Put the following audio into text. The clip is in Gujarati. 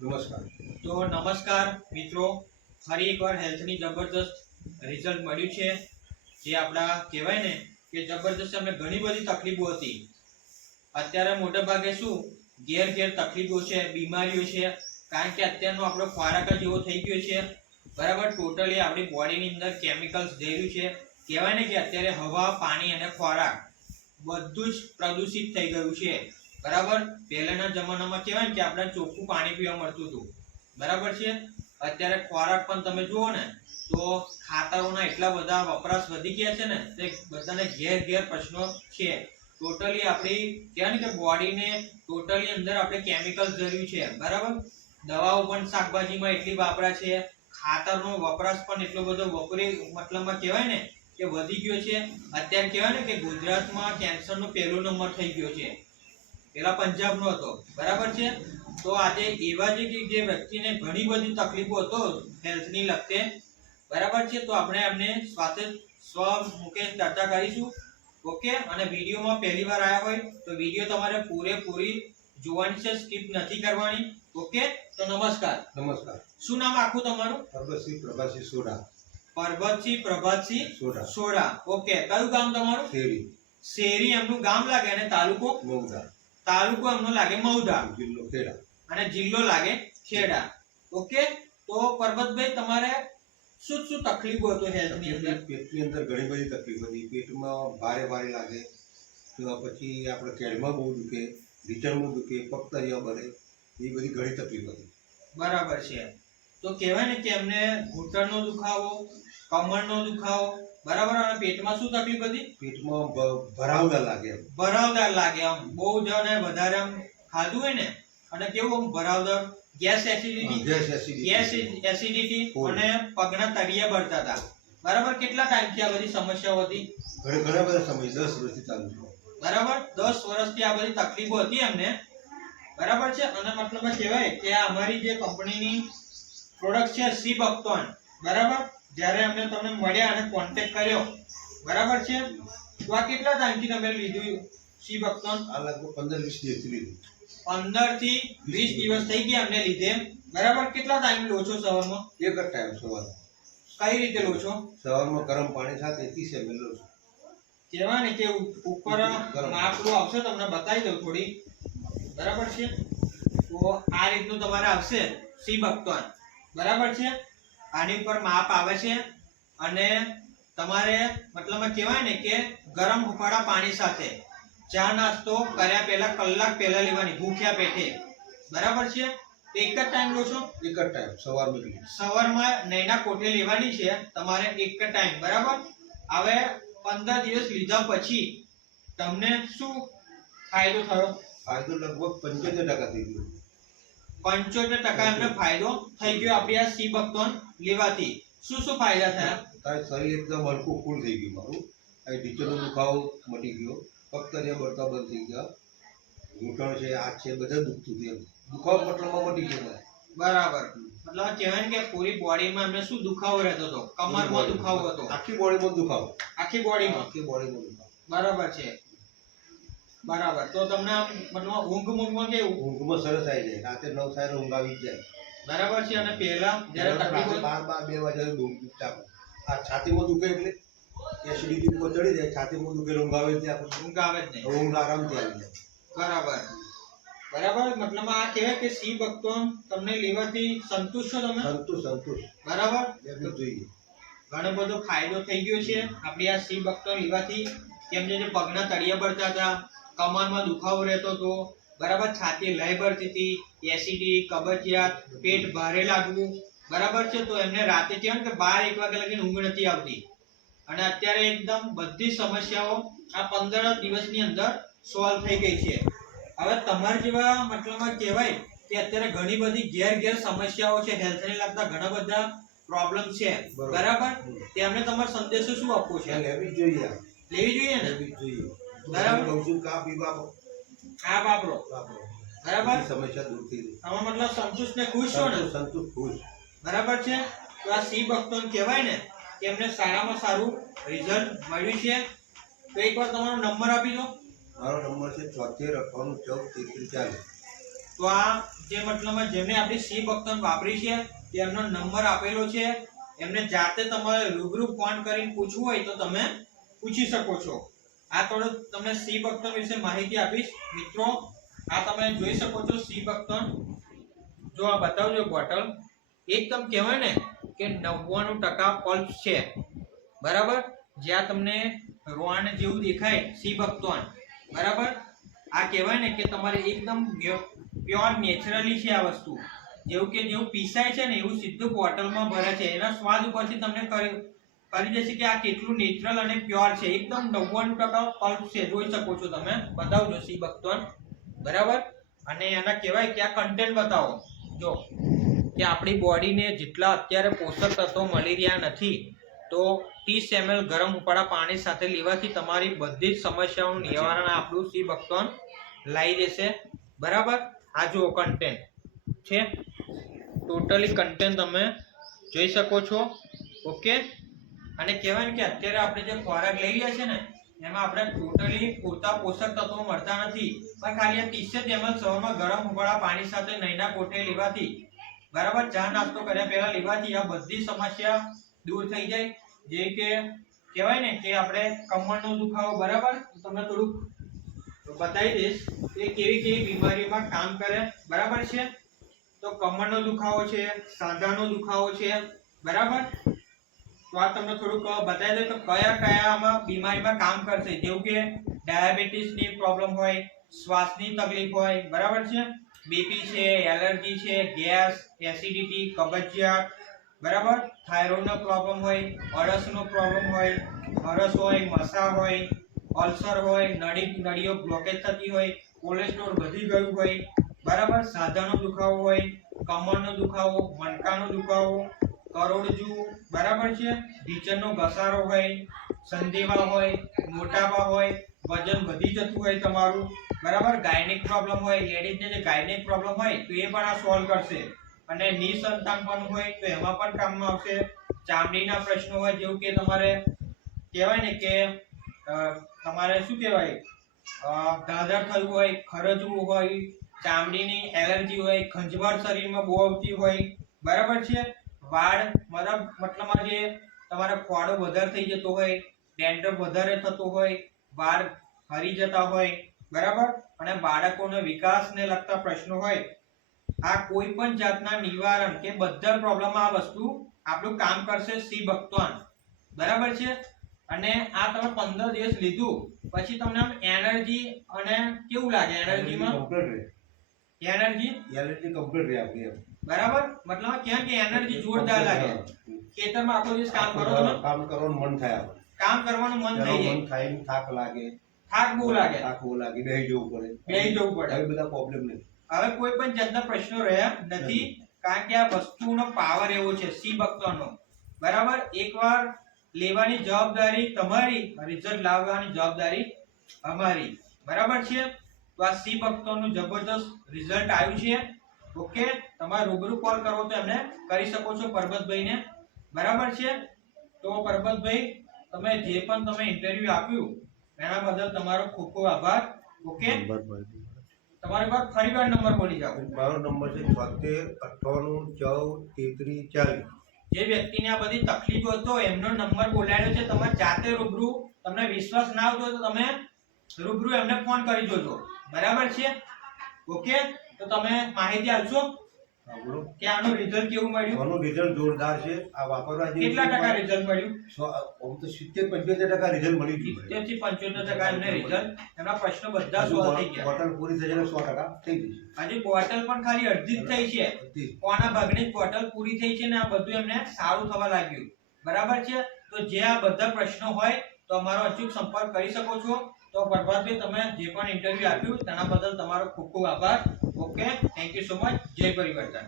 નમસ્કાર. તો નમસ્કાર મિત્રો, ફરી એકવાર હેલ્થની જબરદસ્ત રિઝલ્ટ મળ્યું છે. જે આપણા કહેવાય ને કે જબરદસ્ત અમને ઘણી બધી તકલીફો હતી. અત્યારે મોટા ભાગે શું ઘેર ઘેર તકલીફો છે, બીમારીઓ છે, કારણ કે અત્યારનો આપણો ખોરાક જ એવો થઈ ગયો છે. બરાબર, ટોટલી આપણી બોડીની અંદર કેમિકલ્સ જઈ રહ્યું છે. કહેવાય ને કે અત્યારે હવા, પાણી અને ખોરાક બધું જ પ્રદૂષિત થઈ ગયું છે. બરાબર, પહેલાના જમાનામાં કહેવાય ને કે આપણે ચોખ્ખું પાણી પીવા મળતું હતું. બરાબર છે. અત્યારે ખોરાક પણ તમે જુઓ ને તો ખાતરોના એટલા બધા વપરાશ વધી ગયા છે ને તે બધાને ઘેર ઘેર પ્રશ્નો છે. ટોટલી આપણી કહેવાય ને કે બોડીને ટોટલી અંદર આપણે કેમિકલ જરૂર છે. બરાબર, દવાઓ પણ શાકભાજીમાં એટલી વાપરા છે, ખાતરનો વપરાશ પણ એટલો બધો મતલબમાં કહેવાય ને કે વધી ગયો છે. અત્યારે કહેવાય ને કે ગુજરાતમાં કેન્સરનો પહેલો નંબર થઈ ગયો છે. પેલા પંજાબનો હતો. બરાબર છે. તો આજે એવા જે વ્યક્તિને ઘણી બધી તકલીફો હતો હેલ્થની લગતે, બરાબર છે, તો આપણે એમને સ્વમુખે ચર્ચા કરીશું. ઓકે, અને વિડીયોમાં પહેલી વાર આવ્યા હોય તો વિડીયો તમારે પૂરેપૂરી જોવાની છે, સ્કીપ નથી કરવાની. ઓકે, તો નમસ્કાર. નમસ્કાર. શું નામ આખું તમારું? પરબતસિંહ પ્રભાતસિંહ સોઢા. પરબતસિંહ પ્રભાતસિંહ સોઢા. સોઢા. ઓકે, કયું ગામ તમારું? શેરી. શેરી એમનું ગામ લાગે અને તાલુકો? મૌદા. તાલુકો એમનો લાગે મૌદા જિલ્લો ખેડા અને જિલ્લો લાગે ખેડા. ઓકે, તો પરબતભાઈ તમારે શું શું તકલીફો હતો હેલ્થની અંદર? પેટની અંદર ઘણી બધી તકલીફ હતી. પેટમાં ભારે ભારે લાગે, તો પછી આપણે કેળમાં બહુ દુખે, રીચણમાં દુખે, પગ તળિયા બને, એ બધી ઘણી તકલીફ હતી. બરાબર છે. તો કહેવાય ને કે એમને ઘૂંટણનો દુખાવો, કમરનો દુખાવો, બરાબર, અને પેટમાં શું તકલીફ હતી? પેટમાં ભરાવદાર લાગે. ભરાવદાર લાગે, આમ બહુ જને વધારે આમ ખાધું હોય ને અને કેવું આમ ભરાવદાર, ગેસ એસિડિટી અને પગના તળિયા બળતા હતા. બરાબર, કેટલા ટાઈમથી આ બધી સમસ્યાઓ હતી? ઘણા બધા સમય 10 વર્ષથી ચાલુ છે. બરાબર, 10 વર્ષથી આ બધી તકલીફો હતી એમને. બરાબર છે. અને મતલબ કહેવાય કે આ અમારી જે કંપનીની પ્રોડક્ટ છે સી બક્ટોન. બરાબર, જ્યારે અમને તમને મળ્યા અને કોન્ટેક્ટ કર્યો, બરાબર છે, તો આ કેટલા ટાઈમથી તમે લીધું સી બક્ટોન? આ લગભગ 15-20 દિવસથી લીધું. 15 થી 20 દિવસ થઈ ગયા અમને લીધે. બરાબર, કેટલા ટાઈમ લો છો સવારમાં? એક જ ટાઈમ સવારમાં. કઈ રીતે લો છો? સવારમાં ગરમ પાણી સાથે 30 ml લો છું. કહેવાય ને કે ઉપર માપલું આવશે, તમને બતાવી દઉં થોડી. બરાબર છે. તો આ રીતનું તમારે આવશે સી બક્ટોન. બરાબર છે. આની ઉપર માપ આવે છે અને તમારે મતલબમાં કહેવાય ને કે ગરમ હુફાળા પાણી સાથે ચા નાસ્તો કર્યા પહેલા કલાક પહેલા લેવાની, ભૂખ્યા પેટે. બરાબર છે. એક જ ટાઈમ લો છો? એક જ ટાઈમ સવારમાં. સવારમાં નૈના કોઠે લેવાની છે તમારે એક જ ટાઈમ. બરાબર, હવે 15 દિવસ લીધા પછી તમને શું ફાયદો થયો? ફાયદો લગભગ 75% થઈ ગયો. 75% એમને ફાયદો થઈ ગયો આપણી આ સી બક્ટોન લેવાથી. શું શું ફાયદા થયા? તારે શરીર એકદમ હલકું ફૂલ થઈ ગયું મારું. આ ઢીચણનો દુખાવો મટી ગયો, પગ તળિયા બળતા બંધ થઈ ગયા, ઘૂંટણ છે, હાથ છે, બધા દુખતું હતું. દુખાવો મતલબમાં મટી ગયો. બરાબર, મતલબ કહેવાય ને કે પૂરી બોડીમાં એમને શું દુખાવો રહેતો હતો? કમરમાં દુખાવો હતો, આખી બોડીમાં દુખાવો. આખી બોડીમાં દુખાવો. બરાબર છે. બરાબર, તો તમને મતલબ ઊંઘમાં કેવું? ઊંઘમાં સરસ આવી જાય. રાતે 9 થાય ઊંઘ આવી જ જાય. બરાબર છે. અને પહેલા જ્યારે તકલીફ 12 વાગે ઊંઘ ચાલુ. આ છાતીમાં દુખે એટલે એસિડિટી ઉપર ચડી જાય, છાતીમાં દુખે ઊંઘ આવે ત્યાં ઊંઘ આવે જ નહીં. ઊંઘ આરામથી આવી જાય. બરાબર. બરાબર, મતલબ આ કહેવાય કે સી બક્ટોન તમને લેવાથી સંતુષ્ટ છો તમે? સંતુષ્ટ. બરાબર, એટલું જોઈએ. ઘણો બધો ફાયદો થઈ ગયો છે આપણી આ સી બક્ટોન લેવાથી. કેમ જે પગના તળિયા બળતા હતા, કમરમાં દુખાવો રહેતો હતો, બરાબર, છાતી લય ભરતી હતી, એસિડિટી, કબજિયાત, પેટ ભારે લાગવું, બરાબર છે, તો એમને રાતે કહેવાય કે 12-1 વાગ્યા લગી ઊંઘ નથી આવતી. અને અત્યારે એકદમ બધી સમસ્યાઓ આ 15 દિવસની અંદર સોલ્વ થઈ ગઈ છે. હવે તમારા જેવા મતલબમાં કહેવાય કે અત્યારે ઘણી બધી ઘેર સમસ્યાઓ છે, હેલ્થને લગતા ઘણા બધા પ્રોબ્લેમ છે. બરાબર, તેમને તમારો સંદેશો શું આપવો છે? લેવી જોઈએ. લેવી જોઈએ ને? લેવી જોઈએ. બરાબર, ઔષધ કા પીવા આ વાપરો. બરાબર, સમસ્યા દૂર થઈ ગઈ. તમે મતલબ સંતુષ્ટ ને ખુશ છો ને? સંતુષ્ટ ખુશ. બરાબર છે. તો આ સી બક્ટોન કહેવાય ને કે એમને સારામાં સારું રિઝલ્ટ મળ્યું છે. તો એકવાર તમારો નંબર આપી દો. મારો નંબર છે 73 98 14 33 40. તો આ જે મતલબમાં જેમને આપણી સી બક્તન વાપરી છે તેમનો નંબર આપેલો છે, એમને જાતે તમારે રૂબરૂ ફોન કરીને પૂછવું હોય તો તમે પૂછી શકો છો. આ થોડું તમને સી બક્તન વિશે માહિતી આપીશ. મિત્રો આ તમે જોઈ શકો છો સી બક્તન, જો આ બતાવજો બોટલ, એકદમ કહેવાય ને કે 99% પલ્પ છે, બરાબર. જ્યાં તમને રોવાન જેવું દેખાય સી બક્તન, બરાબર. આ કહેવાય ને કે તમારે એકદમ પ્યોર નેચરલી છે આ વસ્તુ, જેવું કે જેવું પીસાય છે ને એવું સીધું બોટલમાં ભરે છે. એના સ્વાદ ઉપરથી તમને કરી દેશે કે આ કેટલું નેચરલ અને પ્યોર છે. એકદમ 99% પલ્પ છે, જોઈ શકો છો તમે. બતાવજો સી બક્તન, બરાબર. અને એના કહેવાય કે આ કન્ટેન્ટ બતાવો જો કે આપણી બોડીને જેટલા અત્યારે પોષક તત્વો મળી રહ્યા નથી, તો 30 ml ગરમ ઉપાડા પાણી સાથે લેવાથી તમારી બધી જ સમસ્યાઓનું નિવારણ આપણું સી બક્તન લાવી દેશે, બરાબર. આ જુઓ કન્ટેન્ટ છે, ટોટલી કન્ટેન્ટ તમે જોઈ શકો છો. ઓકે. અને કહેવાય ને કે અત્યારે આપણે જે ખોરાક લઈ રહ્યા છે ને એમાં આપણે ટોટલી પૂરતા પોષક તત્વો મળતા નથી, પણ ખાલી 30 ml સવારમાં ગરમ ઉપાડા પાણી સાથે નૈના કોઠે લેવાથી, બરાબર, ચા નાસ્તો કર્યા પહેલા લેવાથી આ બધી સમસ્યા દૂર થઈ જાય. જે કે કહેવાય ને કે આપણે કમરનો દુખાવો, બરાબર, તમને થોડુંક બતાવી દઈશ કે કેવી કેવી બીમારીમાં કામ કરે, બરાબર છે. તો કમરનો દુખાવો છે, સાંધાનો દુખાવો છે, બરાબર. તો આ તમને થોડુંક બતાવી દઉં કે કયા કયા આમાં બીમારીમાં કામ કરશે. જેવું કે ડાયાબિટીસની પ્રોબ્લેમ હોય, શ્વાસની તકલીફ હોય, બરાબર છે, બીપી છે, એલર્જી છે, ગેસ, એસિડિટી, કબજિયાત, બરાબર, થાઇરોઇડનો પ્રોબ્લેમ હોય, અળસનો પ્રોબ્લેમ હોય, અરસ હોય, મસા હોય, અલ્સર હોય, નળીઓ બ્લોકેજ થતી હોય, કોલેસ્ટ્રોલ વધી ગયું હોય, બરાબર, સાંધાનો દુખાવો હોય, કમરનો દુખાવો, મણકાનો દુખાવો, કરોડરજ્જુ, બરાબર છે, ઢીંચણનો ઘસારો હોય, સંધિવા હોય, મોટાપા હોય, વજન વધી જતું હોય તમારું, બરાબર, ગાયનિક પ્રોબ્લેમ હોય, લેડીઝને જે ગાયનિક પ્રોબ્લેમ હોય તો એ પણ આ સોલ્વ કરશે. અને નિસંતાનપણ હોય તો એમાં પણ કામમાં આવશે. ચામડીના પ્રશ્નો હોય, જેવું કે તમારે કહેવાય ને કે તમારે શું કહેવાય, દાદર થયું હોય, ખરજવું હોય, ચામડીની એલર્જી હોય, ખંજવાળ શરીરમાં બહુ આવતી હોય, બરાબર છે, વાળ મતલબમાં જે તમારે ખોડો વધારે થઈ જતો હોય, ડેન્ડ્રફ વધારે થતો હોય, વાળ હરી જતા હોય, બરાબર, અને બાળકોના વિકાસને લગતા પ્રશ્નો હોય, આ કોઈ પણ જાતના નિવારણ કે બધા પ્રોબ્લેમમાં આ વસ્તુ આપણું કામ કરશે સી બક્તન, બરાબર છે. અને આ તમે 15 દિવસ લીધું પછી તમને આમ એનર્જી અને કેવું લાગે? એનર્જી કમ્પ્લીટ રહે આપણી, બરાબર. મતલબ કેમ કે એનર્જી જોરદાર લાગે. ખેતરમાં આખો દિવસ કામ કરો તમે, કામ કરવાનું મન થાય, કામ કરવાનું મન થઈ જાય, મન થાય, થાક લાગે, થાક બહુ લાગે, બેહી જવું પડે, હવે બધા પ્રોબ્લેમ નહીં. હવે કોઈ પણ જાતના પ્રશ્નો રહ્યા નથી, કારણ કે આ વસ્તુનો પાવર એવો છે સી બક્તનનો, બરાબર. એકવાર લેવાની જવાબદારી તમારી, રિઝલ્ટ લાવવાની જવાબદારી અમારી, બરાબર છે. તો આ સી બક્તનનું જબરદસ્ત રિઝલ્ટ આવ્યું છે. ઓકે. તમારે રૂબરૂ કોલ કરવો તો એમને કરી શકો છો, પરબતભાઈને, બરાબર છે. તો પરબતભાઈ, તમે જે પણ તમે ઇન્ટરવ્યુ આપ્યું એના બદલ તમારો ખૂબ ખૂબ આભાર. ઓકે. તમારી પાસે ફરીવાર નંબર બોલી જાઓ. મારો નંબર છે 76 98 14 33 40. જે વ્યક્તિને આ બધી તકલીફો હતો એમનો નંબર બોલાવ્યો છે. તમે જાતે રૂબરૂ, તમને વિશ્વાસ ના આવતો તો તમે રૂબરૂ એમને ફોન કરી જોજો, બરાબર છે. ઓકે. તો તમે માહિતી આપશો કે આનું રિઝલ્ટ કેવું મળ્યું? આનું રિઝલ્ટ જોરદાર છે. આ વાપરવા જેવું. કેટલા ટકા રિઝલ્ટ મળ્યું? આમ તો 70-75% રિઝલ્ટ મળી ગયું. 70 થી 75% એમને રિઝલ્ટ, એમના પ્રશ્નો બધા સોલ્વ થઈ ગયા. બોટલ પૂરી થઈ જાય 100% થઈ જશે. હજી બોટલ પણ ખાલી અડધી જ થઈ છે, કોના ભાગની બોટલ પૂરી થઈ છે ને આ બધું એમને સારું થવા લાગ્યું, બરાબર છે. તો જે આ બધા પ્રશ્નો હોય તો અમારો અચૂક સંપર્ક કરી શકો છો. તો પ્રભાતભાઈ, તમે જે પણ ઇન્ટરવ્યુ આપ્યું તેના બદલ તમારો ખૂબ ખૂબ આભાર. Okay. Thank you so much. જય પરિવર્તન.